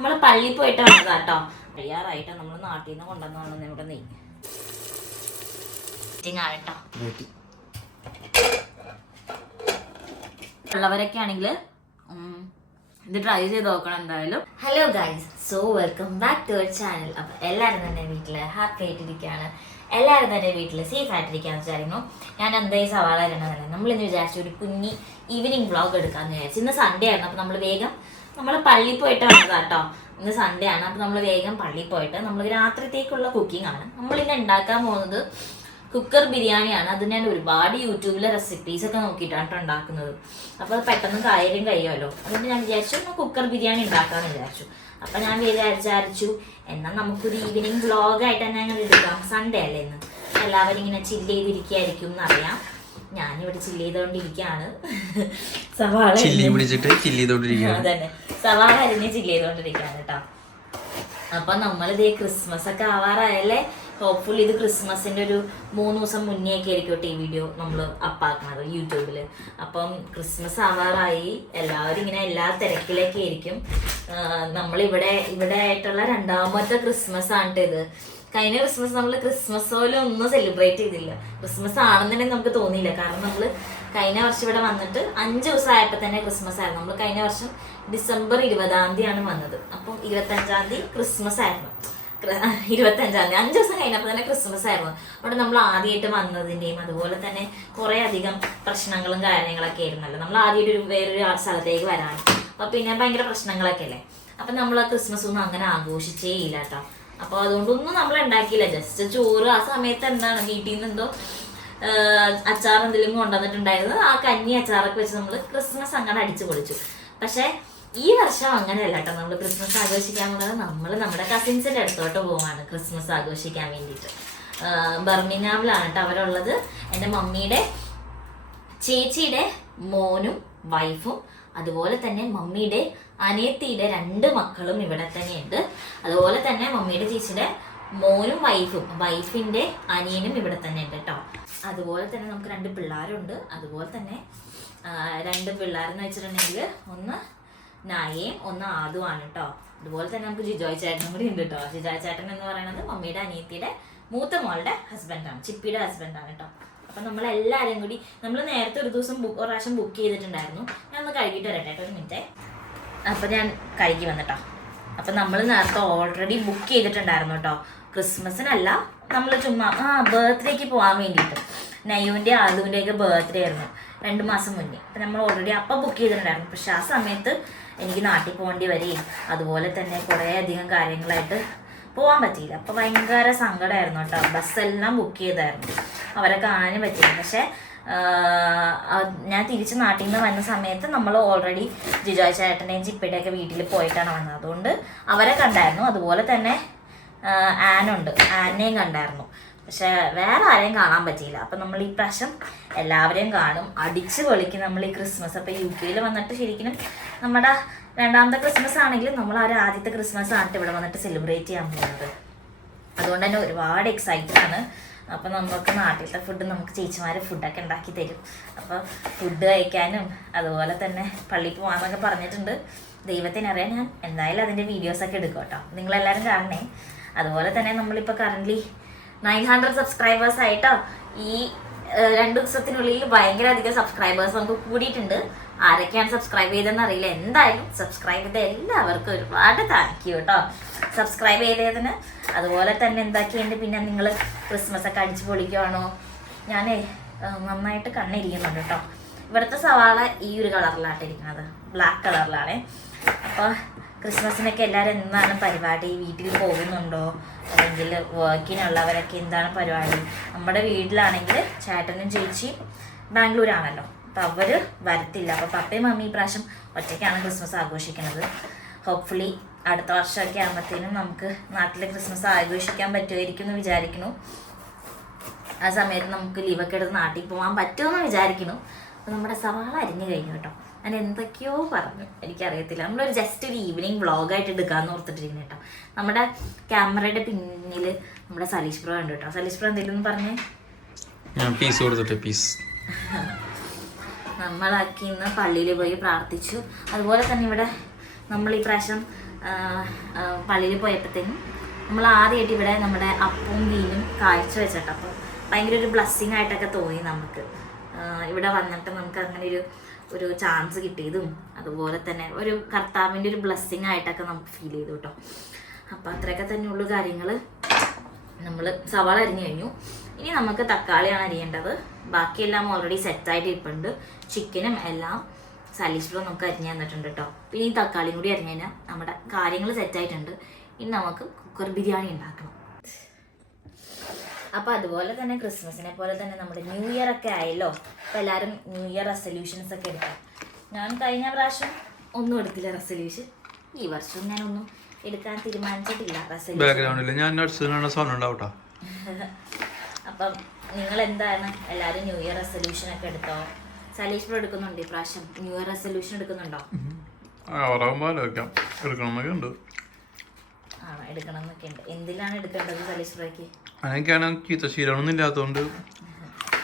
നമ്മള് പള്ളിയിൽ പോയിട്ട് വന്നതാ കേട്ടോ. തയ്യാറായിട്ട് നമ്മൾ നാട്ടിൽ നിന്ന് കൊണ്ടുവന്നാണ് ഇവിടെ നെയ്യ് കേട്ടോ. ഉള്ളവരൊക്കെ ആണെങ്കിൽ ഇത് ട്രൈ ചെയ്ത് നോക്കണം എന്തായാലും. Hello guys, so welcome back to our channel. അപ്പം എല്ലാവരും തന്നെ വീട്ടിൽ ഹാപ്പി ആയിട്ടിരിക്കുകയാണ്, എല്ലാവരും തന്നെ വീട്ടിൽ സേഫ് ആയിട്ടിരിക്കുകയെന്ന് വിചാരിക്കുന്നു. ഞാൻ എന്തായാലും സവാള തരണതല്ലേ, നമ്മളിന്ന് വിചാരിച്ചു ഒരു കുഞ്ഞി ഈവനിങ് വ്ളോഗ് എടുക്കാമെന്ന് വിചാരിച്ചു. ഇന്ന് സൺഡേ ആയിരുന്നു, അപ്പം നമ്മൾ പള്ളിയിൽ പോയിട്ട് വന്നതാ കേട്ടോ. ഇന്ന് സൺഡേ ആണ്, അപ്പം നമ്മൾ വേഗം പള്ളിയിൽ പോയിട്ട് നമ്മൾ രാത്രിത്തേക്കുള്ള കുക്കിംഗ് ആണ്. നമ്മളിന്ന് ഉണ്ടാക്കാൻ പോകുന്നത് കുക്കർ ബിരിയാണിയാണ്. അത് ഞാൻ ഒരുപാട് യൂട്യൂബിലെ റെസിപ്പീസ് ഒക്കെ നോക്കിയിട്ടാണ് ഉണ്ടാക്കുന്നത്. അപ്പോൾ അത് പെട്ടെന്ന് കാര്യം കഴിയുമല്ലോ, അതുകൊണ്ട് ഞാൻ വിചാരിച്ചു കുക്കർ ബിരിയാണി ഉണ്ടാക്കാമെന്ന് വിചാരിച്ചു. അപ്പം ഞാൻ വിചാരിച്ചു എന്നാൽ നമുക്കൊരു ഈവനിങ് വ്ളോഗായിട്ട് തന്നെ അങ്ങനെ എടുക്കാം. സൺഡേ അല്ലേ ഇന്ന്, എല്ലാവരും ഇങ്ങനെ ചില്ല് ചെയ്തിരിക്കുകയായിരിക്കും എന്നറിയാം. ഞാനിവിടെ ചില്ല് ചെയ്തോണ്ടിരിക്കുകയാണ്. സവാള അതന്നെ, സവാള അരിഞ്ഞ് ചില്ല് ചെയ്തോണ്ടിരിക്കുകയാണ് കേട്ടോ. അപ്പൊ നമ്മളിത് ക്രിസ്മസ് ഒക്കെ ആവാറായല്ലേ. ഹോപ്പ്ഫുള്ളി ഇത് ക്രിസ്മസിന്റെ ഒരു 3 ദിവസം മുന്നേ ഒക്കെ ആയിരിക്കും ഈ വീഡിയോ നമ്മൾ അപ്പാക്കുന്നത് യൂട്യൂബില്. അപ്പം ക്രിസ്മസ് ആവാറായി, എല്ലാവരും ഇങ്ങനെ എല്ലാ തിരക്കിലേക്ക് ആയിരിക്കും. നമ്മളിവിടെ ആയിട്ടുള്ള 2ാമത്തെ ക്രിസ്മസ് ആണ് ഇത്. കഴിഞ്ഞ ക്രിസ്മസ് നമ്മൾ ക്രിസ്മസ് പോലെ ഒന്നും സെലിബ്രേറ്റ് ചെയ്തില്ല. ക്രിസ്മസ് ആണെന്ന് തന്നെ നമുക്ക് തോന്നിയില്ല, കാരണം നമ്മൾ കഴിഞ്ഞ വർഷം ഇവിടെ വന്നിട്ട് 5 ദിവസം ആയപ്പോൾ തന്നെ ക്രിസ്മസ് ആയിരുന്നു. നമ്മൾ കഴിഞ്ഞ വർഷം ഡിസംബർ 20-ാം തീയതിയാണ് വന്നത്. അപ്പം 25-ാം തീയതി ക്രിസ്മസ് ആയിരുന്നു. 25-ാം തീയതി 5 ദിവസം കഴിഞ്ഞപ്പോൾ തന്നെ ക്രിസ്മസ് ആയിരുന്നു. അവിടെ നമ്മൾ ആദ്യമായിട്ട് വന്നതിൻ്റെയും അതുപോലെ തന്നെ കുറേ അധികം പ്രശ്നങ്ങളും കാര്യങ്ങളൊക്കെ ആയിരുന്നല്ലോ. നമ്മൾ ആദ്യമായിട്ട് വേറൊരു സ്ഥലത്തേക്ക് വരാണ്, അപ്പം പിന്നെ ഭയങ്കര പ്രശ്നങ്ങളൊക്കെ അല്ലേ. അപ്പം നമ്മൾ ആ ക്രിസ്മസ് ഒന്നും അങ്ങനെ ആഘോഷിച്ചേ ഇല്ല കേട്ടോ. അപ്പോൾ അതുകൊണ്ടൊന്നും നമ്മൾ ഉണ്ടാക്കിയില്ല, ജസ്റ്റ് ചോറ്. ആ സമയത്ത് എന്താണ് വീട്ടിൽ നിന്ന് എന്തോ അച്ചാർ എന്തെങ്കിലും കൊണ്ടുവന്നിട്ടുണ്ടായിരുന്നു, ആ കഞ്ഞി അച്ചാറൊക്കെ വെച്ച് നമ്മൾ ക്രിസ്മസ് അങ്ങനെ അടിച്ചു പൊളിച്ചു. പക്ഷേ ഈ വർഷം അങ്ങനെയല്ല കേട്ടോ. നമ്മൾ ക്രിസ്മസ് ആഘോഷിക്കാൻ പോകുന്നത് നമ്മൾ നമ്മുടെ കസിൻസിൻ്റെ അടുത്തോട്ട് പോവാണ് ക്രിസ്മസ് ആഘോഷിക്കാൻ വേണ്ടിയിട്ട്. ബർമിംഗ്ഹാമിലാണ് കേട്ടോ അവരുള്ളത്. എൻ്റെ മമ്മിയുടെ ചേച്ചിയുടെ മോനും വൈഫും അതുപോലെ തന്നെ മമ്മിയുടെ അനിയത്തിയുടെ 2 മക്കളും ഇവിടെ തന്നെയുണ്ട്. അതുപോലെ തന്നെ മമ്മിയുടെ ചേച്ചിയുടെ മോനും വൈഫിന്റെ അനിയനും ഇവിടെ തന്നെ ഉണ്ട് കേട്ടോ. അതുപോലെ തന്നെ നമുക്ക് 2 പിള്ളേരുണ്ട്. അതുപോലെ തന്നെ 2 പിള്ളേരെന്ന് വെച്ചിട്ടുണ്ടെങ്കിൽ ഒന്ന് നായയും ഒന്ന് ആദുവാണ് കേട്ടോ. അതുപോലെ തന്നെ നമുക്ക് ജിജോയ് ചേട്ടനും കൂടി ഉണ്ട് കേട്ടോ. ജിജോയ് ചേട്ടൻ എന്ന് പറയുന്നത് മമ്മിയുടെ അനിയത്തിയുടെ മൂത്ത മോളുടെ ഹസ്ബൻഡാണ്, ചിപ്പിയുടെ ഹസ്ബൻഡാണ് കേട്ടോ. അപ്പം നമ്മളെല്ലാവരും കൂടി നമ്മൾ നേരത്തെ ഒരു ദിവസം ഒരു പ്രാവശ്യം ബുക്ക് ചെയ്തിട്ടുണ്ടായിരുന്നു. ഞാൻ ഒന്ന് കഴുകിയിട്ട് വരട്ടെ കേട്ടോ, ഒരു മിനിറ്റ്. അപ്പം ഞാൻ കഴുകി വന്നിട്ടോ. അപ്പം നമ്മൾ നേരത്തെ ഓൾറെഡി ബുക്ക് ചെയ്തിട്ടുണ്ടായിരുന്നു കേട്ടോ. ക്രിസ്മസിനല്ല, നമ്മൾ ചുമ്മാ ബർത്ത്ഡേക്ക് പോകാൻ വേണ്ടിയിട്ട്. നയുവിൻ്റെ ആദുവിൻ്റെയൊക്കെ ബർത്ത്ഡേ ആയിരുന്നു 2 മാസം മുന്നേ. അപ്പം നമ്മൾ ഓൾറെഡി അപ്പം ബുക്ക് ചെയ്തിട്ടുണ്ടായിരുന്നു. പക്ഷെ ആ സമയത്ത് എനിക്ക് നാട്ടിൽ പോകേണ്ടി വരികയും അതുപോലെ തന്നെ കുറേ അധികം കാര്യങ്ങളായിട്ട് പോകാൻ പറ്റിയില്ല. അപ്പോൾ ഭയങ്കര സങ്കടമായിരുന്നു കേട്ടോ. ബസ്സെല്ലാം ബുക്ക് ചെയ്തായിരുന്നു, അവരെ കാണാനും പറ്റിയില്ല. പക്ഷേ ഞാൻ തിരിച്ച് നാട്ടിൽ നിന്ന് വന്ന സമയത്ത് നമ്മൾ ഓൾറെഡി ജിജോയ് ചേട്ടൻ്റെയും ചിപ്പയുടെയൊക്കെ വീട്ടിൽ പോയിട്ടാണ് വന്നത്. അതുകൊണ്ട് അവരെ കണ്ടായിരുന്നു. അതുപോലെ തന്നെ ആനെയും കണ്ടായിരുന്നു. പക്ഷെ വേറെ ആരെയും കാണാൻ പറ്റിയില്ല. അപ്പം നമ്മൾ ഈ പ്രാവശ്യം എല്ലാവരെയും കാണും, അടിച്ച് പൊളിക്കും നമ്മൾ ഈ ക്രിസ്മസ്. അപ്പം UK വന്നിട്ട് ശരിക്കും നമ്മുടെ 2ാമത്തെ ക്രിസ്മസ് ആണെങ്കിലും നമ്മൾ ആ ആദ്യത്തെ ക്രിസ്മസ് ആണ് ഇവിടെ വന്നിട്ട് സെലിബ്രേറ്റ് ചെയ്യാൻ പോകുന്നത്. അതുകൊണ്ട് തന്നെ ഒരുപാട് എക്സൈറ്റഡ് ആണ്. അപ്പം നമുക്ക് നാട്ടിലത്തെ ഫുഡ് നമുക്ക് ചേച്ചിമാർ ഫുഡൊക്കെ ഉണ്ടാക്കി തരും. അപ്പോൾ ഫുഡ് കഴിക്കാനും അതുപോലെ തന്നെ പള്ളിയിൽ പോകാമെന്നൊക്കെ പറഞ്ഞിട്ടുണ്ട്. ദൈവത്തിനറിയാൻ. ഞാൻ എന്തായാലും അതിൻ്റെ വീഡിയോസൊക്കെ എടുക്കും കേട്ടോ, നിങ്ങളെല്ലാവരും കാണണേ. അതുപോലെ തന്നെ നമ്മളിപ്പോൾ കറൻ്റ്ലി 900 സബ്സ്ക്രൈബേഴ്സ് ആയിട്ടോ. ഈ 2 ദിവസത്തിനുള്ളിൽ ഭയങ്കര അധികം സബ്സ്ക്രൈബേഴ്സ് നമുക്ക് കൂടിയിട്ടുണ്ട്. ആരൊക്കെയാണ് സബ്സ്ക്രൈബ് ചെയ്തതെന്ന് അറിയില്ല. എന്തായാലും സബ്സ്ക്രൈബ് ചെയ്ത എല്ലാവർക്കും ഒരുപാട് താങ്ക് യു കേട്ടോ, സബ്സ്ക്രൈബ് ചെയ്തതിന്. അതുപോലെ തന്നെ എന്താക്കിയുണ്ട്, പിന്നെ നിങ്ങൾ ക്രിസ്മസ് ഒക്കെ അടിച്ച് പൊളിക്കുവാണോ? ഞാൻ നന്നായിട്ട് കണ്ണിരിക്കുന്നുണ്ട് കേട്ടോ. ഇവിടുത്തെ സവാള ഈ ഒരു കളറിലായിട്ടിരിക്കുന്നത്, ബ്ലാക്ക് കളറിലാണ്. അപ്പോൾ ക്രിസ്മസിനൊക്കെ എല്ലാവരും എന്താണ് പരിപാടി, വീട്ടിൽ പോകുന്നുണ്ടോ, അല്ലെങ്കിൽ വർക്കിനുള്ളവരൊക്കെ എന്താണ് പരിപാടി? നമ്മുടെ വീട്ടിലാണെങ്കിൽ ചേട്ടനും ചേച്ചിയും ബാംഗ്ലൂരാണല്ലോ, അപ്പോൾ അവർ വരത്തില്ല. അപ്പോൾ പപ്പയും മമ്മി ഈ പ്രാവശ്യം ഒറ്റയ്ക്കാണ് ക്രിസ്മസ് ആഘോഷിക്കുന്നത്. ഹോപ്പ്ഫുള്ളി അടുത്ത വർഷമൊക്കെ ആകുമ്പോഴത്തേനും നമുക്ക് നാട്ടിലെ ക്രിസ്മസ് ആഘോഷിക്കാൻ പറ്റുമായിരിക്കും എന്ന് വിചാരിക്കുന്നു. ആ സമയത്ത് നമുക്ക് ലീവൊക്കെ എടുത്ത് നാട്ടിൽ പോകാൻ പറ്റുമെന്ന് വിചാരിക്കുന്നു. അപ്പോൾ നമ്മുടെ സവാള അരിഞ്ഞ് കഴിഞ്ഞു കേട്ടോ. ഞാൻ എന്തൊക്കെയോ പറഞ്ഞു, എനിക്കറിയത്തില്ല. നമ്മളൊരു ജസ്റ്റ് ഒരു ഈവനിങ് വ്ളോഗായിട്ട് എടുക്കാമെന്ന് ഓർത്തിട്ടിരിക്കുന്നു കേട്ടോ. നമ്മുടെ ക്യാമറയുടെ പിന്നിൽ നമ്മുടെ സലീഷ് ബ്രോ ഉണ്ട് കേട്ടോ. സലീഷ് ബ്രോ എന്തെങ്കിലും പറഞ്ഞേ. നമ്മളാക്കി ഇന്ന് പള്ളിയിൽ പോയി പ്രാർത്ഥിച്ചു. അതുപോലെ തന്നെ ഇവിടെ നമ്മൾ ഈ പ്രാവശ്യം പള്ളിയിൽ പോയപ്പോഴത്തേനും നമ്മൾ ആദ്യമായിട്ട് ഇവിടെ നമ്മുടെ അപ്പവും മീനും കാഴ്ച വെച്ചിട്ട്. അപ്പോൾ ഭയങ്കര ഒരു ബ്ലെസ്സിങ് ആയിട്ടൊക്കെ തോന്നി നമുക്ക്. ഇവിടെ വന്നിട്ട് നമുക്ക് അങ്ങനെ ഒരു ചാൻസ് കിട്ടിയതും അതുപോലെ തന്നെ ഒരു കർത്താവിൻ്റെ ഒരു ബ്ലെസ്സിങ് ആയിട്ടൊക്കെ നമുക്ക് ഫീൽ ചെയ്തു കേട്ടോ. അപ്പോൾ അത്രയൊക്കെ തന്നെയുള്ളൂ കാര്യങ്ങൾ. നമ്മൾ സവാള അരിഞ്ഞു കഴിഞ്ഞു. ഇനി നമുക്ക് തക്കാളിയാണ് അരിയേണ്ടത്. ബാക്കിയെല്ലാം ഓൾറെഡി സെറ്റായിട്ട് ഇരിപ്പുണ്ട്. ചിക്കനും എല്ലാം സലീഷ് നമുക്ക് അരിഞ്ഞു തന്നിട്ടുണ്ട് കേട്ടോ. പിന്നെ ഈ തക്കാളിയും കൂടി അരിഞ്ഞു കഴിഞ്ഞാൽ നമ്മുടെ കാര്യങ്ങൾ സെറ്റായിട്ടുണ്ട്. ഇനി നമുക്ക് കുക്കർ ബിരിയാണി ഉണ്ടാക്കണം. അപ്പോൾ അതുപോലെ തന്നെ ക്രിസ്മസിനെ പോലെ തന്നെ നമ്മുടെ ന്യൂ ഇയർ ഒക്കെ ആയല്ലോ. അപ്പോൾ എല്ലാവരും ന്യൂ ഇയർ റെസൊല്യൂഷൻസ് ഒക്കെ എടുക്കാം. ഞാൻ കഴിഞ്ഞ പ്രാവശ്യം ഒന്നും എടുത്തില്ല റെസൊല്യൂഷൻ. ഈ വർഷം ഞാനൊന്നും എടുക്കാൻ തീരുമാനിച്ചിട്ടില്ല റെസൊല്യൂഷൻ. അപ്പം നിങ്ങൾ എന്താണ് എല്ലാവരും ന്യൂ ഇയർ റെസൊല്യൂഷൻ ഒക്കെ എടുത്തോ? സലീഷ് ബ്രോ എടുക്കുന്നുണ്ട് ഇപ്രാവശ്യം ന്യൂ ഇയർ റെസൊല്യൂഷൻ എടുക്കുന്നുണ്ടോ? എടുക്കണം എന്നൊക്കെ ഉണ്ട്. എന്തിലാണ് എടുക്കേണ്ടത് സലീഷ് ബ്രോയ്ക്ക്?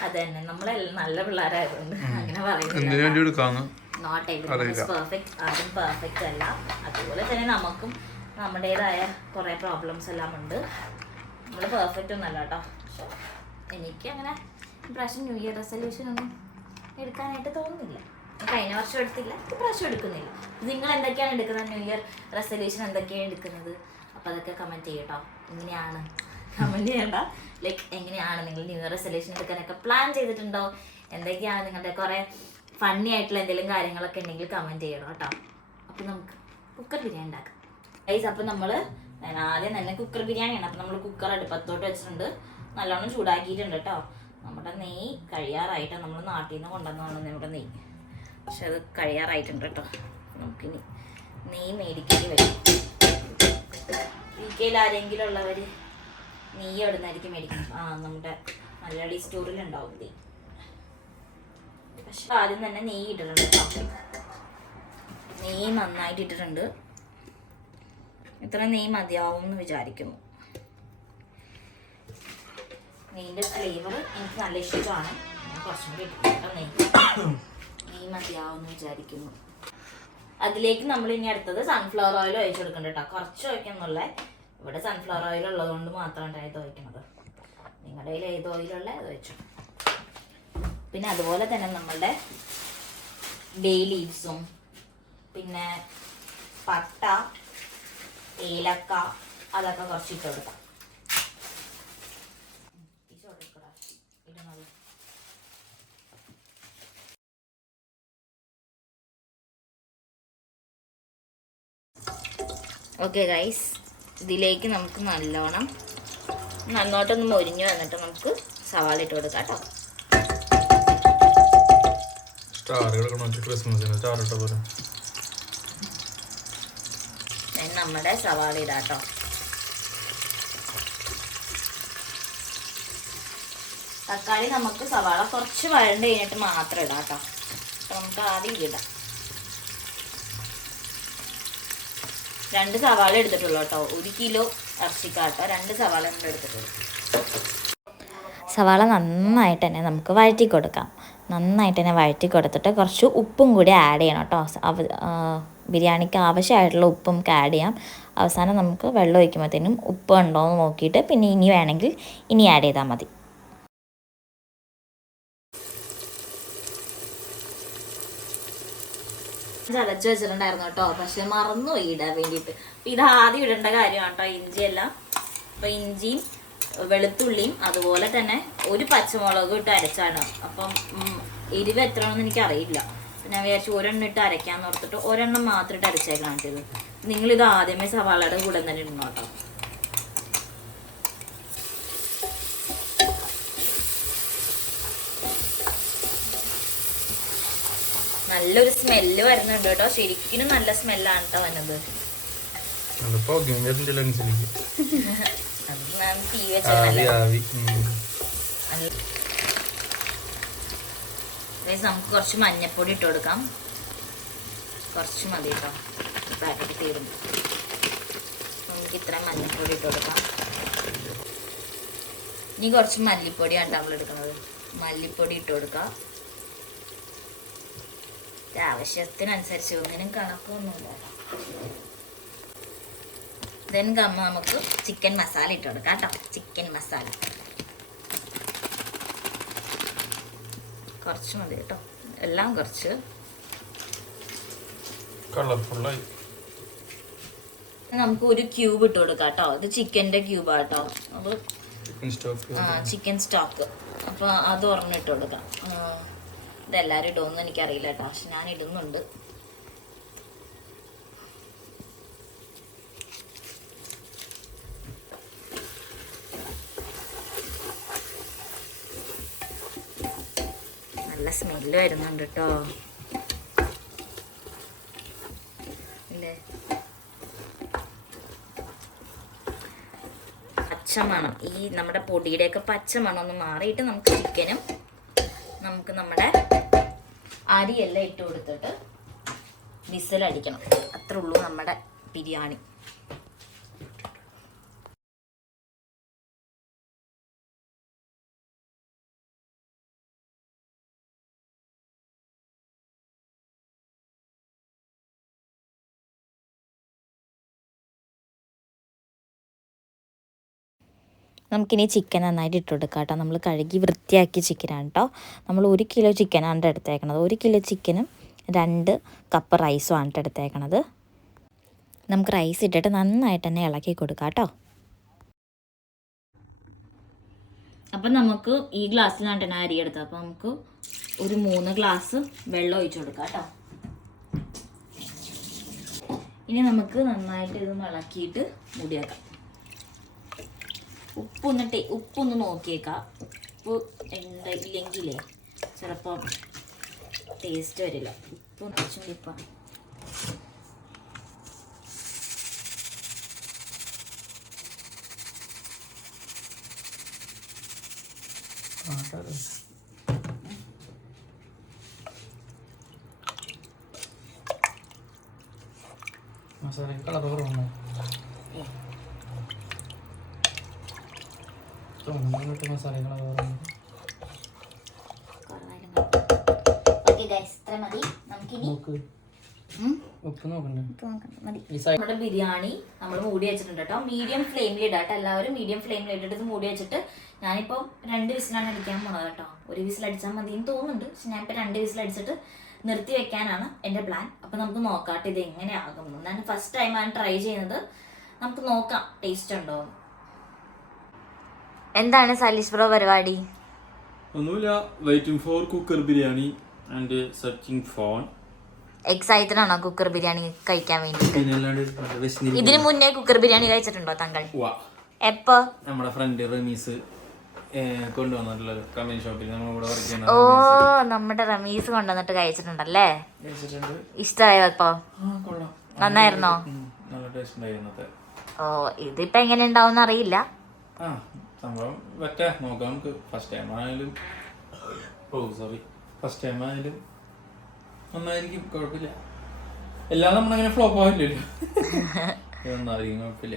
അത് തന്നെ, നമ്മളെ നല്ല പിള്ളേരായതുകൊണ്ട് അങ്ങനെ പറയുന്നത്. നോട്ട് എവരിബഡി പെർഫെക്റ്റ്, ആരും പെർഫെക്റ്റ് അല്ല. അതുപോലെ തന്നെ നമുക്കും നമ്മുടേതായ കുറേ പ്രോബ്ലംസ് എല്ലാം ഉണ്ട്. നമ്മൾ പെർഫെക്റ്റ് ഒന്നും അല്ല കേട്ടോ. എനിക്ക് അങ്ങനെ ഇപ്രാവശ്യം ന്യൂ ഇയർ റെസൊല്യൂഷൻ ഒന്നും എടുക്കാനായിട്ട് തോന്നുന്നില്ല. കഴിഞ്ഞ വർഷം എടുത്തില്ല, ഇപ്രാവശ്യം എടുക്കുന്നില്ല. നിങ്ങൾ എന്തൊക്കെയാണ് എടുക്കുന്നത്? ന്യൂ ഇയർ റെസൊല്യൂഷൻ എന്തൊക്കെയാണ് എടുക്കുന്നത്? അപ്പോൾ അതൊക്കെ കമൻറ്റ് ചെയ്യട്ടോ. എങ്ങനെയാണ് കമൻറ്റ് ചെയ്യണ്ട. ലൈക്ക് എങ്ങനെയാണ് നിങ്ങൾ ന്യൂ ഇയർ റെസൊല്യൂഷൻ എടുക്കാനൊക്കെ പ്ലാൻ ചെയ്തിട്ടുണ്ടോ? എന്തൊക്കെയാണ് നിങ്ങളുടെ കുറേ ഫണ്ണി ആയിട്ടുള്ള എന്തെങ്കിലും കാര്യങ്ങളൊക്കെ ഉണ്ടെങ്കിൽ കമൻറ്റ് ചെയ്യണം കേട്ടോ. അപ്പോൾ നമുക്ക് കുക്കർ ബിരിയാണി ഉണ്ടാക്കാം ഗൈസ്. അപ്പോൾ ഞാൻ ആദ്യം തന്നെ കുക്കർ ബിരിയാണിയാണ്. അപ്പോൾ നമ്മൾ കുക്കർ അടുപ്പത്തോട്ട് വെച്ചിട്ടുണ്ട്. നല്ലോണം ചൂടാക്കിയിട്ടുണ്ട് കേട്ടോ. നമ്മുടെ നെയ്യ് കഴിയാറായിട്ട് നമ്മൾ നാട്ടിൽ നിന്ന് കൊണ്ടുവന്നതാണ് നമ്മുടെ നെയ്യ്. പക്ഷെ അത് കഴിയാറായിട്ടുണ്ട് കേട്ടോ. നമുക്കിനി നെയ്യ് മേടിക്കേണ്ടി വരും. UK ആരെങ്കിലും ഉള്ളവർ നെയ്യ് എവിടെ നിന്നായിരിക്കും മേടിക്കണം? നമ്മുടെ മലയാളി സ്റ്റോറിലുണ്ടാവും നെയ്യ്. പക്ഷെ ആദ്യം തന്നെ നെയ്യ് ഇട്ടിട്ടുണ്ട് കേട്ടോ. നെയ്യ് നന്നായിട്ട് ഇട്ടിട്ടുണ്ട്. ഇത്ര നെയ്യ് മതിയാവും എന്ന് വിചാരിക്കുന്നു. നെയ്യിൻ്റെ ഫ്ലേവർ എനിക്ക് നല്ല ഇഷ്ടമാണ്. ഞാൻ കുറച്ചും കൂടി ഇട്ടിട്ടുണ്ട് നെയ്യ് മതിയാവും എന്ന് വിചാരിക്കുന്നു. അതിലേക്ക് നമ്മൾ ഇനി അടുത്തത് സൺഫ്ലവർ ഓയിൽ ഒഴിച്ചു കൊടുക്കണ്ട കേട്ടോ. കുറച്ച് ഒഴിക്കുന്നുള്ള, ഇവിടെ സൺഫ്ലവർ ഓയിൽ ഉള്ളതുകൊണ്ട് മാത്രമാണ് ഇത് ഒഴിക്കുന്നത്. നിങ്ങളുടെ കയ്യിൽ ഏത് ഓയിലുള്ള അത് ഒഴിച്ചു. പിന്നെ അതുപോലെ തന്നെ നമ്മളുടെ ബേ ലീവ്സും പിന്നെ പട്ട, ഏലക്ക അതൊക്കെ കുറച്ച് ഇട്ട് കൊടുക്കാം. ഓക്കെ ഗൈസ്, ഇതിലേക്ക് നമുക്ക് നന്നായിട്ടൊന്ന് മൊരിഞ്ഞു വന്നിട്ട് നമുക്ക് സവാള ഇട്ട് കൊടുക്കാം കേട്ടോ. നമ്മുടെ സവാള ഇടാട്ടോ. തക്കാളി നമുക്ക് സവാള കുറച്ച് വഴണ്ട് കഴിഞ്ഞിട്ട് മാത്രം ഇടാം കേട്ടോ. അപ്പം നമുക്ക് ആദ്യം ഇടാം. 2 സവാള എടുത്തിട്ടുള്ളൂ കേട്ടോ. 1 കിലോ ഇറച്ചിക്കാട്ടോ 2 സവാള നമ്മൾ എടുത്തിട്ടുള്ളൂ. സവാള നന്നായിട്ട് തന്നെ നമുക്ക് വഴറ്റി കൊടുക്കാം. നന്നായിട്ട് തന്നെ വഴറ്റി കൊടുത്തിട്ട് കുറച്ച് ഉപ്പും കൂടി ആഡ് ചെയ്യണം കേട്ടോ. ബിരിയാണിക്ക് ആവശ്യമായിട്ടുള്ള ഉപ്പും നമുക്ക് ആഡ് ചെയ്യാം. അവസാനം നമുക്ക് വെള്ളം ഒഴിക്കുമ്പോഴത്തേനും ഉപ്പ് ഉണ്ടോ എന്ന് നോക്കിയിട്ട് പിന്നെ ഇനി വേണമെങ്കിൽ ഇനി ആഡ് ചെയ്താൽ മതി. ചതച്ച് വെച്ചിട്ടുണ്ടായിരുന്നു കേട്ടോ. പക്ഷെ മറന്നുപോയി ഇടാൻ വേണ്ടിയിട്ട്. അപ്പം ഇത് ആദ്യം ഇടേണ്ട കാര്യമാണ് കേട്ടോ. ഇഞ്ചിയെല്ലാം. അപ്പം ഇഞ്ചിയും വെളുത്തുള്ളിയും അതുപോലെ തന്നെ 1 പച്ചമുളകും ഇട്ട് അരച്ചാണ്. അപ്പം എരിവ് എത്രയാണെന്ന് എനിക്കറിയില്ല. ഞാൻ വിചാരിച്ചു ഒരെണ്ണം ഇട്ട് അരയ്ക്കാന്ന് ഓർത്തിട്ട് ഒരെണ്ണം മാത്രം ഇട്ട് അരച്ചേക്കാണ് ചെയ്തത്. നിങ്ങളിത് ആദ്യമേ സവാളയുടെ കൂടെ തന്നെ ഇടണം കേട്ടോ. നല്ലൊരു സ്മെല്ല് വരുന്നുണ്ട് കേട്ടോ. ശരിക്കും നല്ല സ്മെല്ലാണ് കേട്ടോ വന്നത്. തീ വെച്ച് നമുക്ക് കുറച്ച് മഞ്ഞപ്പൊടി ഇട്ട് കൊടുക്കാം. കുറച്ച് മതി കേട്ടോ. പാക്കറ്റ് തീരുന്നു. നമുക്ക് ഇത്രയും മഞ്ഞപ്പൊടി ഇട്ട് കൊടുക്കാം. ഇനി കുറച്ച് മല്ലിപ്പൊടിയാണ് നമ്മൾ എടുക്കുന്നത്. മല്ലിപ്പൊടി ഇട്ട് കൊടുക്കാം. ആവശ്യത്തിനനുസരിച്ച്, ഒന്നിനും കണക്കൊന്നുമില്ല. ദെൻ നമുക്ക് ചിക്കൻ മസാല ഇട്ട് കൊടുക്കാം കേട്ടോ. ചിക്കൻ മസാല കുറച്ച് മതി കേട്ടോ, എല്ലാം കുറച്ച്. കളർഫുള്ളായി നമുക്ക് ഒരു ക്യൂബ് ഇട്ട് കൊടുക്കാം കേട്ടോ. ഇത് ചിക്കൻ്റെ ക്യൂബാണ് കേട്ടോ. അപ്പോൾ ചിക്കൻ സ്റ്റോക്ക്. അപ്പോൾ അത് ഒരെണ്ണം ഇട്ട് കൊടുക്കാം. ഇതെല്ലാവരും ഇടുമെന്ന് എനിക്കറിയില്ല കേട്ടോ, പക്ഷെ ഞാൻ ഇടുന്നുണ്ട്. നല്ല സ്മെല്ല് വരുന്നുണ്ട് കേട്ടോ ഇല്ലേ. പച്ചമണം, ഈ നമ്മുടെ പൊടിയുടെയൊക്കെ പച്ചമണം ഒന്ന് മാറിയിട്ട് നമുക്ക് ചിക്കനും നമുക്ക് നമ്മുടെ അരിയെല്ലാം ഇട്ട് കൊടുത്തിട്ട് വിസിലടിക്കണം. അത്രേ ഉള്ളൂ നമ്മുടെ ബിരിയാണി. നമുക്കിനി ചിക്കൻ നന്നായിട്ട് ഇട്ട് കൊടുക്കാം കേട്ടോ. നമ്മൾ കഴുകി വൃത്തിയാക്കിയ ചിക്കനാണ് കേട്ടോ. നമ്മൾ 1 കിലോ ചിക്കനാണ് എടുത്തേക്കണത്. 1 കിലോ ചിക്കനും 2 കപ്പ് റൈസും ആണ് എടുത്തേക്കണത്. നമുക്ക് റൈസ് ഇട്ടിട്ട് നന്നായിട്ട് തന്നെ ഇളക്കി കൊടുക്കാം കേട്ടോ. അപ്പം നമുക്ക് ഈ ഗ്ലാസ്സിലാണ് തന്നെ അരി എടുത്തത്. അപ്പോൾ നമുക്ക് ഒരു 3 ഗ്ലാസ് വെള്ളം ഒഴിച്ചു കൊടുക്കാം കേട്ടോ. ഇനി നമുക്ക് നന്നായിട്ട് ഇത് ഇളക്കിയിട്ട് മൂടി വെക്കാം. ഉപ്പൊന്ന് നോക്കിയേക്കാം. ഉപ്പ് ഇല്ലെങ്കിലേ ചിലപ്പോൾ ടേസ്റ്റ് വരില്ല. ഉപ്പ് കുറച്ചും മസാല കളർ കുറവാണ്. മസാല കളർ കുറവാണ്. നമ്മുടെ ബിരിയാണി നമ്മൾ മൂടി വെച്ചിട്ടുണ്ട് കേട്ടോ. മീഡിയം ഫ്ലെയിമിൽ ഇടാട്ടോ. എല്ലാവരും മീഡിയം ഫ്ലെയിമിൽ ഇട്ടിട്ട് മൂടി വെച്ചിട്ട് ഞാനിപ്പോൾ 2 വിസിലാണ് അടിക്കാൻ പോണത് കേട്ടോ. 1 വിസിൽ അടിച്ചാൽ മതി എന്ന് തോന്നുന്നുണ്ട്, പക്ഷെ ഞാനിപ്പോൾ 2 വിസിൽ അടിച്ചിട്ട് നിർത്തി വെക്കാനാണ് എൻ്റെ പ്ലാൻ. അപ്പം നമുക്ക് നോക്കാട്ടെ ഇത് എങ്ങനെയാകും. ഞാൻ ഫസ്റ്റ് ടൈമാണ് ട്രൈ ചെയ്യുന്നത്. നമുക്ക് നോക്കാം ടേസ്റ്റ് ഉണ്ടോ. എന്താണ് സലീഷ് ബ്രോ പരിപാടി? ഒന്നുമില്ല, waiting for cooker biryani and searching phone. Excited ആണോ കുക്കർ ബിരിയാണി കഴിക്കാൻ വേണ്ടി? ഇതിന് മുന്നേ കുക്കർ ബിരിയാണി കഴിച്ചിട്ടുണ്ടോ താങ്കൾ? എപ്പോ? നമ്മുടെ ഫ്രണ്ട് റമീസ് കൊണ്ടുവന്നിട്ടുള്ളത് കമ്പനി ഷോപ്പിൽ നമ്മളിവിടെ വർക്ക് ചെയ്യുന്നത്. ഓ, നമ്മുടെ റമീസ് കൊണ്ടുവന്നിട്ട് കഴിച്ചിട്ടുണ്ടല്ലേ? ഇഷ്ടമായോ? ഇപ്പൊ നന്നായിരുന്നോ? നല്ല ടേസ്റ്റ് ഉണ്ടായിരുന്നു. ഓ, ഇതിപ്പോ എങ്ങനെ ഉണ്ടാവും അറിയില്ല. സംഭവം നോക്കാം നമുക്ക്. ഫസ്റ്റ് ടൈം ആയാലും നന്നായിരിക്കും, കുഴപ്പമില്ല. എല്ലാം നമ്മളങ്ങനെ ഫ്ലോപ്പ് ആവില്ലല്ലോ. ഇതൊന്നായിരിക്കും, കുഴപ്പമില്ല.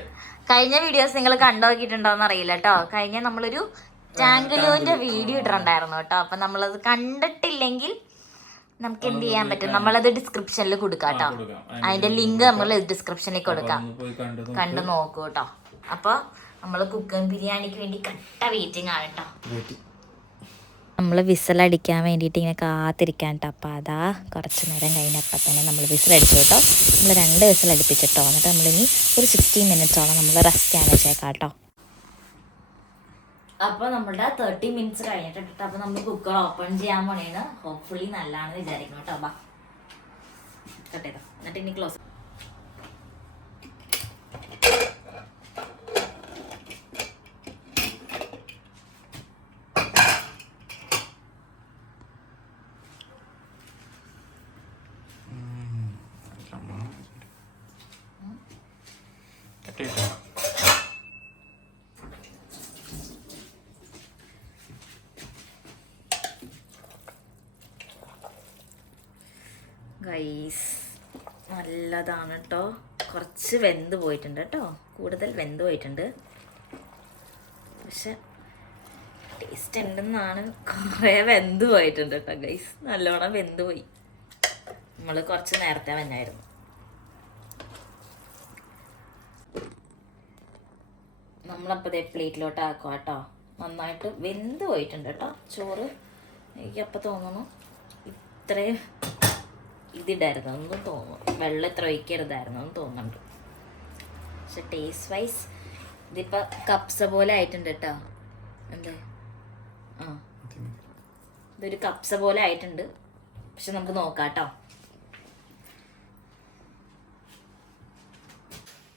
കഴിഞ്ഞ വീഡിയോസ് നിങ്ങൾ കണ്ടുനോക്കിയിട്ടുണ്ടോന്ന് അറിയില്ല കേട്ടോ. കഴിഞ്ഞ നമ്മളൊരു ടാങ്കുലുവിന്റെ വീഡിയോ ഇട്ടിട്ടുണ്ടായിരുന്നു കേട്ടോ. അപ്പൊ നമ്മളത് കണ്ടിട്ടില്ലെങ്കിൽ നമുക്ക് എന്ത് ചെയ്യാൻ പറ്റും, നമ്മളത് ഡിസ്ക്രിപ്ഷനിൽ കൊടുക്കാം കേട്ടോ. അതിന്റെ ലിങ്ക് നമ്മൾ ഡിസ്ക്രിപ്ഷനിൽ കൊടുക്കാം, കണ്ടു നോക്കൂ കേട്ടോ. അപ്പൊ നമ്മൾ കുക്കർ ബിരിയാണിക്ക് വേണ്ടി കട്ട വെയിറ്റിംഗ് ആണ് കേട്ടോ. നമ്മൾ വിസിലടിക്കാൻ വേണ്ടിയിട്ട് ഇങ്ങനെ കാത്തിരിക്കാൻ കേട്ടോ. അപ്പോൾ അതാ കുറച്ച് നേരം കഴിഞ്ഞപ്പോൾ തന്നെ നമ്മൾ വിസിലടിച്ചു കേട്ടോ. നമ്മൾ 2 വിസിലടുപ്പിച്ചിട്ടോ. എന്നിട്ട് നമ്മളിനി ഒരു 16 മിനിറ്റ്സോളം നമ്മൾ റെസ്റ്റ് ചെയ്യാൻ വെച്ചേക്കാം കേട്ടോ. അപ്പോൾ നമ്മുടെ 30 മിനിറ്റ്സ് കഴിഞ്ഞിട്ട് അപ്പോൾ നമ്മൾ കുക്കർ ഓപ്പൺ ചെയ്യാൻ പോണേന്ന്. ഹോപ്പ്ഫുള്ളി നല്ലതാണെന്ന് വിചാരിക്കണം കേട്ടോ. ബാ കട്ട് ചെയ്തോ. എന്നിട്ട് ഇനി ക്ലോസ്. ഗൈസ്, നല്ലതാണ് കേട്ടോ. കുറച്ച് വെന്ത് പോയിട്ടുണ്ട് കേട്ടോ, കൂടുതൽ വെന്ത് പോയിട്ടുണ്ട്. പക്ഷെ ടേസ്റ്റ് ഉണ്ടെന്നാണ്. കുറേ വെന്ത് പോയിട്ടുണ്ട് കേട്ടോ ഗൈസ്, നല്ലോണം വെന്ത് പോയി. നമ്മൾ കുറച്ച് നേരത്തെ വന്നായിരുന്നു. നമ്മളപ്പോൾ ഇതേ പ്ലേറ്റിലോട്ട് ആക്കുക കേട്ടോ. നന്നായിട്ട് വെന്ത് പോയിട്ടുണ്ട് കേട്ടോ ചോറ്. എനിക്കപ്പോൾ തോന്നുന്നു ഇത്രയും ഇതിടായിരുന്നു എന്നും തോന്നുന്നു, വെള്ളം ഇത്ര ഒഴിക്കരുതായിരുന്നു എന്ന് തോന്നുന്നുണ്ട്. പക്ഷെ ടേസ്റ്റ് വൈസ് ഇതിപ്പോൾ കപ്സ പോലെ ആയിട്ടുണ്ട് കേട്ടോ. എന്താ ഇതൊരു കപ്സ പോലെ ആയിട്ടുണ്ട്. പക്ഷെ നമുക്ക് നോക്കാം കേട്ടോ.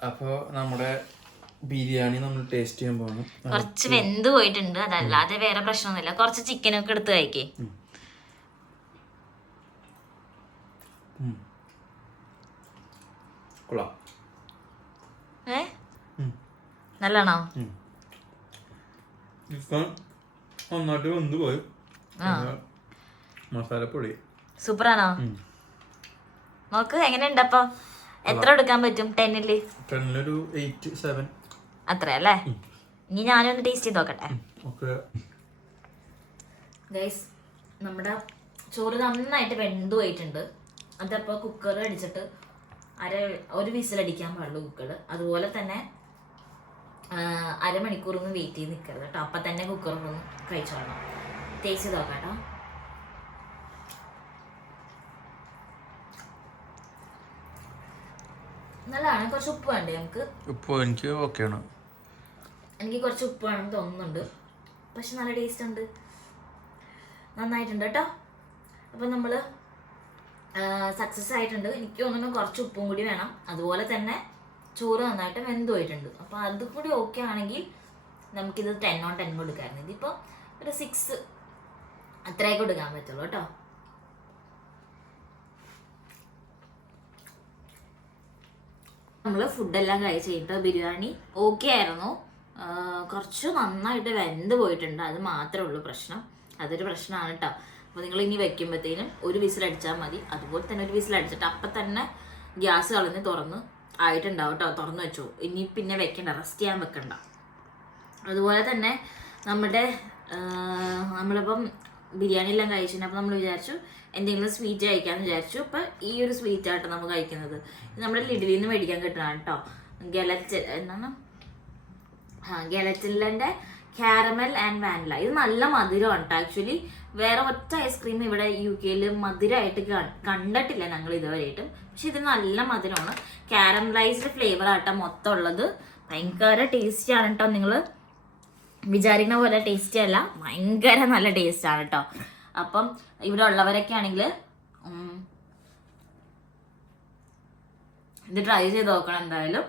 അപ്പോൾ നമ്മുടെ ബിരിയാണി നമ്മൾ ടേസ്റ്റ് ചെയ്യാൻ പോകണം. കുറച്ച് വെന്ത് പോയിട്ടുണ്ട്, അതല്ലാതെ വേറെ പ്രശ്നമൊന്നുമില്ല. കുറച്ച് ചിക്കനൊക്കെ എടുത്ത് കഴിക്കേ. നല്ലതാണോ? ചിക്കൻ നന്നായിട്ട് വെന്ത് പോയി. മസാലപ്പൊടി സൂപ്പറാണോ? നോക്ക് എങ്ങനെയുണ്ട്. അപ്പൊ എത്ര എടുക്കാൻ പറ്റും? 10-ല് 8, 7 അത്ര അല്ലേ? ഇനി ഞാനൊന്ന് ടേസ്റ്റ് ചെയ്ത് നോക്കട്ടെ. ഗൈസ്, നമ്മുടെ ചോറ് നന്നായിട്ട് വെന്ത് പോയിട്ടുണ്ട്. അതപ്പോൾ കുക്കർ അടിച്ചിട്ട് ഒരു വിസിലടിക്കാൻ പാടുള്ളൂ കുക്കർ. അതുപോലെ തന്നെ അരമണിക്കൂറൊന്നും വെയിറ്റ് ചെയ്ത് നിൽക്കരുത് കേട്ടോ. അപ്പം തന്നെ കുക്കറൊന്ന് കഴിച്ചോളണം. ടേസ്റ്റ് ചെയ്ത് നോക്കാം കേട്ടോ. നല്ലതാണ്. കുറച്ച് ഉപ്പ് വേണ്ടേ നമുക്ക്? ഉപ്പ് എനിക്ക് ഓക്കെയാണ്. എനിക്ക് കുറച്ച് ഉപ്പ് വേണമെന്ന് തോന്നുന്നുണ്ട്. പക്ഷെ നല്ല ടേസ്റ്റ് ഉണ്ട്, നന്നായിട്ടുണ്ട് കേട്ടോ. അപ്പം നമ്മൾ സക്സസ് ആയിട്ടുണ്ട്. എനിക്ക് തോന്നുന്നു കുറച്ച് ഉപ്പും കൂടി വേണം. അതുപോലെ തന്നെ ചോറ് നന്നായിട്ട് വെന്ത് പോയിട്ടുണ്ട്. അപ്പോൾ അതും കൂടി ഓക്കെ ആണെങ്കിൽ നമുക്കിത് 10 on 10 കൊടുക്കാമായിരുന്നു. ഇതിപ്പോൾ ഒരു 6 അത്രയൊക്കെ കൊടുക്കാൻ പറ്റുള്ളൂ കേട്ടോ. നമ്മൾ ഫുഡെല്ലാം കഴിച്ച് കഴിഞ്ഞിട്ട് ബിരിയാണി ഓക്കെ ആയിരുന്നു. കുറച്ച് നന്നായിട്ട് വെന്ത് പോയിട്ടുണ്ട്, അത് മാത്രമേ ഉള്ളൂ പ്രശ്നം. അതൊരു പ്രശ്നമാണ് കേട്ടോ. അപ്പോൾ നിങ്ങൾ ഇനി വെക്കുമ്പോഴത്തേനും ഒരു വിസിലടിച്ചാൽ മതി. അതുപോലെ തന്നെ ഒരു വിസിലടിച്ചിട്ട് അപ്പം തന്നെ ഗ്യാസ് കളഞ്ഞ് തുറന്ന് ആയിട്ടുണ്ടാവും കേട്ടോ. തുറന്ന് വെച്ചോ, ഇനി പിന്നെ വെക്കണ്ട, റെസ്റ്റ് ചെയ്യാൻ വെക്കണ്ട. അതുപോലെ തന്നെ നമ്മളിപ്പം ബിരിയാണി എല്ലാം കഴിച്ചിട്ടുണ്ട്. അപ്പോൾ നമ്മൾ വിചാരിച്ചു എന്തെങ്കിലും സ്വീറ്റ് കഴിക്കാമെന്ന് വിചാരിച്ചു. അപ്പം ഈ ഒരു സ്വീറ്റ് ആട്ടോ നമ്മൾ കഴിക്കുന്നത്. നമ്മുടെ ലിഡിലിൽ നിന്ന് മേടിക്കാൻ കിട്ടണം കേട്ടോ. ഗലറ്റിൻ്റെ കാരമൽ ആൻഡ് വാനില. ഇത് നല്ല മധുരമാണ് കേട്ടോ. ആക്ച്വലി വേറെ ഒറ്റ ഐസ്ക്രീം ഇവിടെ UK-ൽ മധുരമായിട്ട് കണ്ടിട്ടില്ല ഞങ്ങൾ ഇതുവരെയായിട്ടും. പക്ഷെ ഇത് നല്ല മധുരമാണ്. കാരമലൈസ്ഡ് ഫ്ലേവർ ആട്ടോ മൊത്തം ഉള്ളത്. ഭയങ്കര ടേസ്റ്റിയാണ് കേട്ടോ. നിങ്ങൾ വിചാരിക്കുന്ന പോലെ ടേസ്റ്റി അല്ല, ഭയങ്കര നല്ല ടേസ്റ്റാണ് കേട്ടോ. അപ്പം ഇവിടെ ഉള്ളവരൊക്കെ ആണെങ്കിൽ ഇത് ട്രൈ ചെയ്ത് നോക്കണം എന്തായാലും.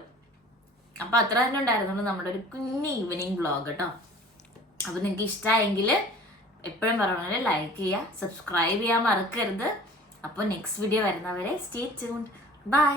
അപ്പം അത്ര തന്നെ ഉണ്ടായിരുന്നുള്ളൂ നമ്മുടെ ഒരു കുഞ്ഞ് ഈവനിങ് വ്ളോഗ് കേട്ടോ. അപ്പം നിങ്ങൾക്ക് ഇഷ്ടമായെങ്കിൽ എപ്പോഴും പറഞ്ഞ ലൈക്ക് ചെയ്യുക, സബ്സ്ക്രൈബ് ചെയ്യാൻ മറക്കരുത്. അപ്പോൾ നെക്സ്റ്റ് വീഡിയോ വരുന്നവരെ സ്റ്റേ ട്യൂൺഡ്. ബൈ.